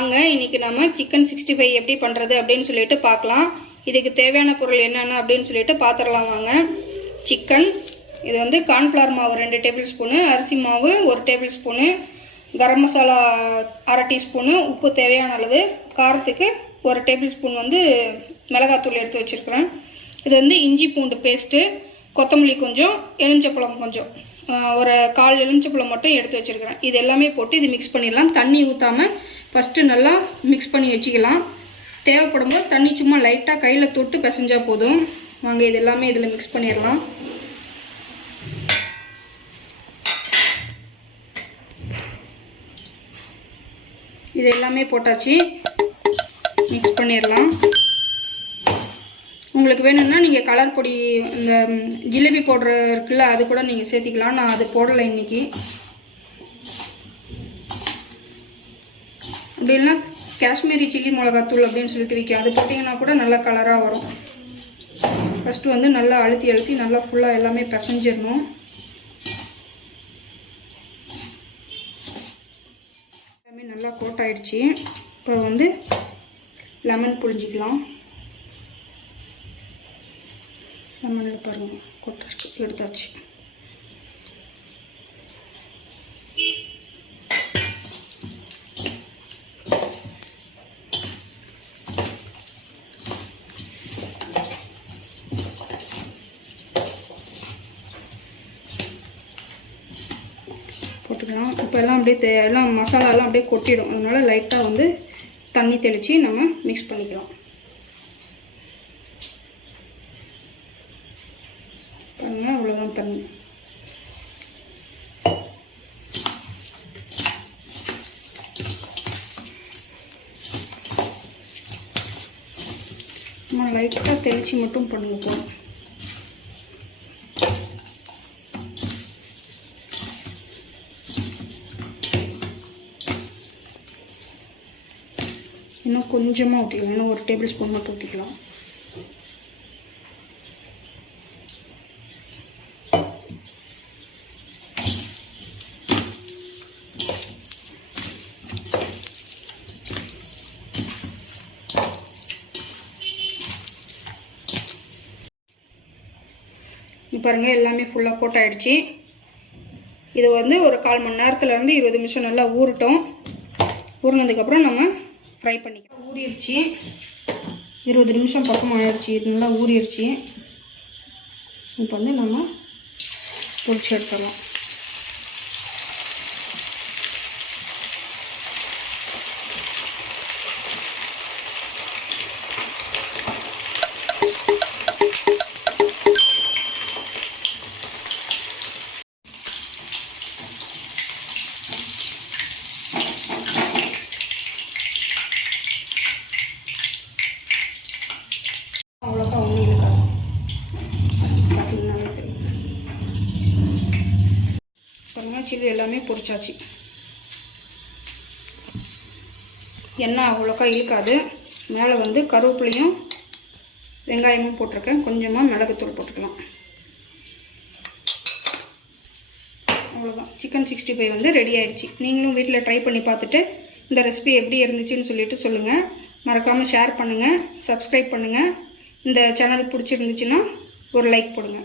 வாங்க இன்னைக்கு நம்ம சிக்கன் 65 எப்படி பண்ணுறது அப்படின்னு சொல்லிட்டு பார்க்கலாம். இதுக்கு தேவையான பொருள் என்னென்ன அப்படின்னு சொல்லிட்டு பார்த்துடலாம் வாங்க. சிக்கன், இது வந்து கார்ன்ஃப்ளவர் மாவு 2 டேபிள் ஸ்பூனு, அரிசி மாவு 1 table spoon, garam masala 1/2 teaspoon, உப்பு தேவையான அளவு, காரத்துக்கு 1 டேபிள் ஸ்பூன் வந்து மிளகாத்தூள் எடுத்து வச்சுருக்கிறேன். இது வந்து இஞ்சி பூண்டு பேஸ்ட்டு, கொத்தமல்லி கொஞ்சம், எலுமிச்சப்பழம் கொஞ்சம், ஒரு 1/4 எலுமிச்சப்பழம் மட்டும் எடுத்து வச்சுருக்கிறேன். இது எல்லாமே போட்டு இது மிக்ஸ் பண்ணிடலாம். தண்ணி ஊற்றாமல் ஃபஸ்ட்டு நல்லா மிக்ஸ் பண்ணி வச்சுக்கலாம். தேவைப்படும் போது தண்ணி சும்மா லைட்டாக கையில் தொட்டு பிசைஞ்சால் போதும். வாங்க இது எல்லாமே இதில் மிக்ஸ் பண்ணிடலாம். இது எல்லாமே போட்டாச்சு, மிக்ஸ் பண்ணிடலாம். உங்களுக்கு வேணும்னா நீங்கள் கலர் பொடி, இந்த ஜிலேபி பவுடர் இருக்குல்ல, அது கூட நீங்கள் சேர்த்திக்கலாம். நான் அது போடலை இன்னைக்கு. அப்படி இல்லைன்னா காஷ்மீரி சில்லி மிளகாத்தூள் அப்படின்னு சொல்லிட்டு விற்கும், அது போட்டிங்கன்னா கூட நல்லா கலராக வரும். ஃபஸ்ட்டு வந்து நல்லா அழுத்தி நல்லா ஃபுல்லாக எல்லாமே பிசைஞ்சிடணும். எல்லாமே நல்லா கோட் ஆகிடுச்சு. இப்போ வந்து லெமன் புழிஞ்சிக்கலாம். லெமனில் பாருங்க கொட்டாச்சு, எடுத்தாச்சு. போட்டுக்கலாம். இப்போ எல்லாம் அப்படியே எல்லாம் மசாலாலாம் அப்படியே கொட்டிடும். அதனால லைட்டாக வந்து தண்ணி தெளித்து நம்ம மிக்ஸ் பண்ணிக்கலாம். அவ்வளோதான் தண்ணி. நம்ம லைட்டாக தெளித்து மட்டும் பண்ணுங்க போதும். இன்னும் கொஞ்சமாக ஊற்றிக்கலாம், இன்னும் 1 டேபிள் ஸ்பூன் மட்டும் ஊற்றிக்கலாம். பாருங்கள் எல்லாமே ஃபுல்லாக கோட் ஆகிடுச்சு. இது வந்து ஒரு 1/4 மணி நேரத்துலேருந்து 20 நிமிஷம் நல்லா ஊறட்டும். ஊறினதுக்கப்புறம் நம்ம ஃப்ரை பண்ணிக்கலாம். ஊறிடுச்சு, 20 நிமிஷம் பக்கம் ஆகிடுச்சு. இது நல்லா ஊறிடுச்சு. இப்போ வந்து நம்ம பொரிச்சு எடுத்துடலாம். அவ்வளோதான், ஒன்றும் இருக்காது. பார்த்தீங்கன்னாலே தெரியும். பாருங்கள் சில்லி எல்லாமே பொரிச்சாச்சு. எண்ணெய் அவ்வளோக்கா இழுக்காது. மேலே வந்து கருவேப்பிலையும் வெங்காயமும் போட்டிருக்கேன். கொஞ்சமாக மிளகுத்தூள் போட்டுக்கலாம். அவ்வளோதான், சிக்கன் 65 வந்து ரெடி ஆகிடுச்சு. நீங்களும் வீட்டில் ட்ரை பண்ணி பார்த்துட்டு இந்த ரெசிபி எப்படி இருந்துச்சுன்னு சொல்லிட்டு சொல்லுங்கள். மறக்காமல் ஷேர் பண்ணுங்கள், சப்ஸ்கிரைப் பண்ணுங்கள். இந்த சேனல் பிடிச்சிருந்துச்சுன்னா ஒரு லைக் போடுங்க.